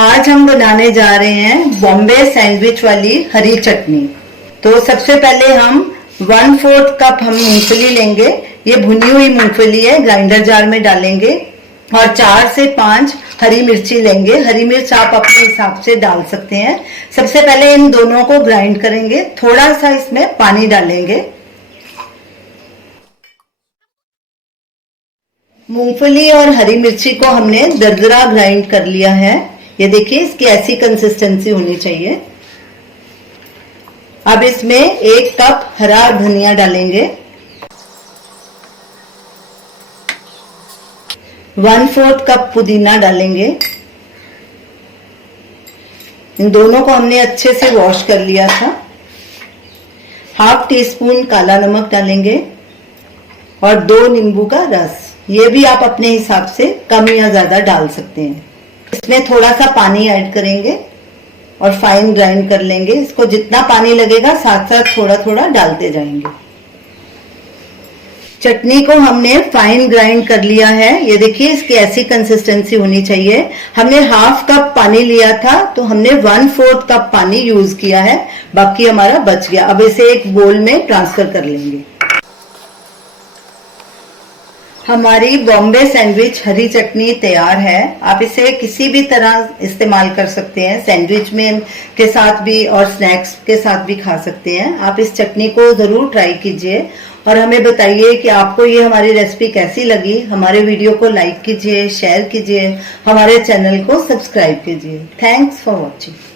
आज हम बनाने जा रहे हैं बॉम्बे सैंडविच वाली हरी चटनी। तो सबसे पहले हम 1/4 कप हम मूंगफली लेंगे। ये भुनी हुई मूंगफली है, ग्राइंडर जार में डालेंगे। और 4 से 5 हरी मिर्ची लेंगे। हरी मिर्च आप अपने हिसाब से डाल सकते हैं। सबसे पहले इन दोनों को ग्राइंड करेंगे, थोड़ा सा इसमें पानी डालेंगे। मूंगफली और हरी मिर्ची को हमने दरदरा ग्राइंड कर लिया है। ये देखिए, इसकी ऐसी कंसिस्टेंसी होनी चाहिए। अब इसमें 1 कप हरा धनिया डालेंगे, 1/4 कप पुदीना डालेंगे। इन दोनों को हमने अच्छे से वॉश कर लिया था। 1/2 टीस्पून काला नमक डालेंगे और 2 नींबू का रस। ये भी आप अपने हिसाब से कम या ज्यादा डाल सकते हैं। इसमें थोड़ा सा पानी ऐड करेंगे और फाइन ग्राइंड कर लेंगे। इसको जितना पानी लगेगा साथ साथ थोड़ा थोड़ा डालते जाएंगे। चटनी को हमने फाइन ग्राइंड कर लिया है। ये देखिए, इसकी ऐसी कंसिस्टेंसी होनी चाहिए। हमने 1/2 कप पानी लिया था, तो हमने 1/4 कप पानी यूज किया है, बाकी हमारा बच गया। अब इसे एक बोल में ट्रांसफर कर लेंगे। हमारी बॉम्बे सैंडविच हरी चटनी तैयार है। आप इसे किसी भी तरह इस्तेमाल कर सकते हैं, सैंडविच में के साथ भी और स्नैक्स के साथ भी खा सकते हैं। आप इस चटनी को जरूर ट्राई कीजिए और हमें बताइए कि आपको ये हमारी रेसिपी कैसी लगी। हमारे वीडियो को लाइक कीजिए, शेयर कीजिए, हमारे चैनल को सब्सक्राइब कीजिए। Thanks for watching.